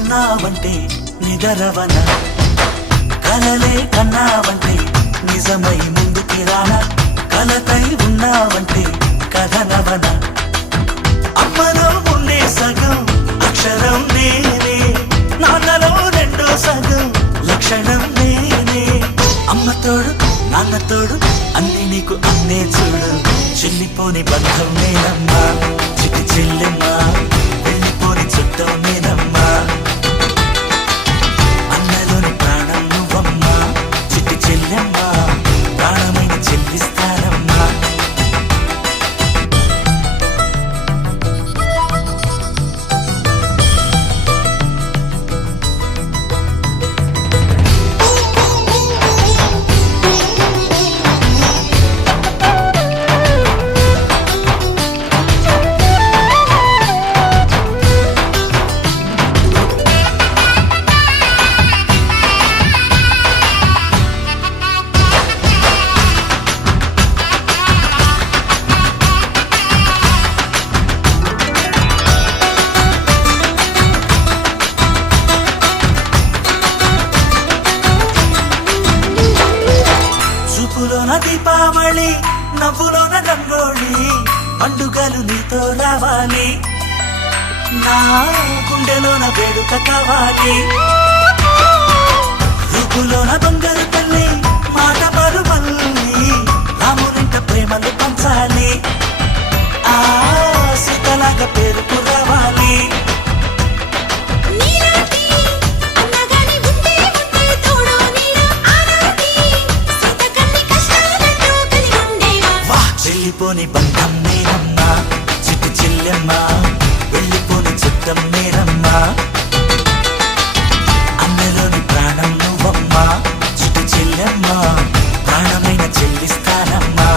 ఉన్నావంటే నిదరవన, కలలే కన్నావంటే నిజమై ముందుకి రానా, కలతై ఉన్నావంటే కథనవన. అమ్మలో ఉండే సగం అక్షరం నేనే, నాన్నలో రెండో సగం లక్షణం నేనే. అమ్మతోడు నాన్నతోడు అన్ని నీకు అన్నే చూడు, చెల్లిపోని బంధం నేనమ్మా, చిటి చెల్లెమ్మా, వెళ్ళిపోని చుట్టం నేనమ్మా. అన్నలోని ప్రాణం నువ్వమ్మా, చిటి చెల్లెమ్మా, ప్రాణమైన చెల్లిస్తానమ్మా. చూపులోన దీపావళి, నవ్వులోన రంగోళి, పండుగలు నీతో రావాలి, నా గుండెలోన వేడుక కావాలి. రూపులోన దొంగలు తల్లి, మాట పరుమల్లి, రామునింట ప్రేమలు పంచాలి, ఆ సీతలాగా పేరుకు రావాలి. వెళ్ళిపోని బంధం నేనమ్మా, చిట్టి చెల్లెమ్మా, వెళ్ళిపోని చుట్టం నేనమ్మా. అన్నలోని ప్రాణం నువ్వమ్మా, చిట్టి చెల్లెమ్మా, ప్రాణమైన చెల్లిస్తానమ్మా.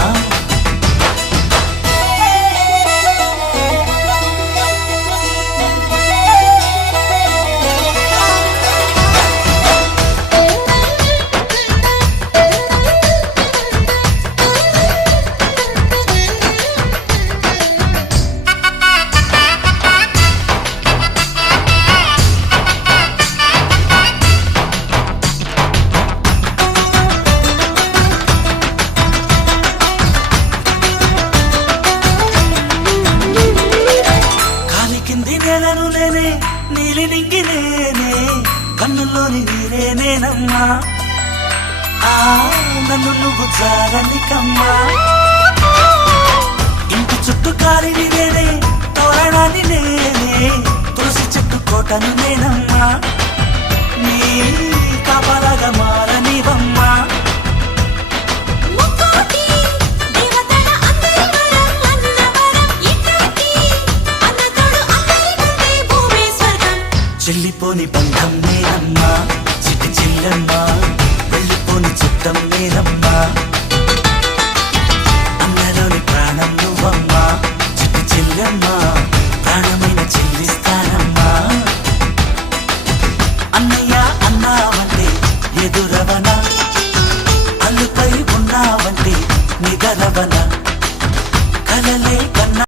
నేలను నేనే, నీలి నింగి నేనే, కన్నుల్లోని నీరే నేనమ్మా, ఆ నన్ను నువ్వు జారనికమ్మా. ఇంటి చుట్టూ కాలిని నేనే, తోరణాన్ని నేనే, తులసి చెట్టు కోటను నేనమ్మా, నీ కాపలాగా మారనివమ్మా. చెల్లిపోని బంధం నేనమ్మా, చిటి చెల్లెమ్మా, వెళ్ళిపోని చుట్టం నేనమ్మా. అన్నలోని ప్రాణం నువ్వమ్మా, చిటి చెల్లెమ్మా, ప్రాణమైన చెల్లిస్తానమ్మా. అన్నయ్య అన్నావంటే ఎదురవన, అల్లుపై ఉన్నావంటే నిదరవన, కలలే కన్నా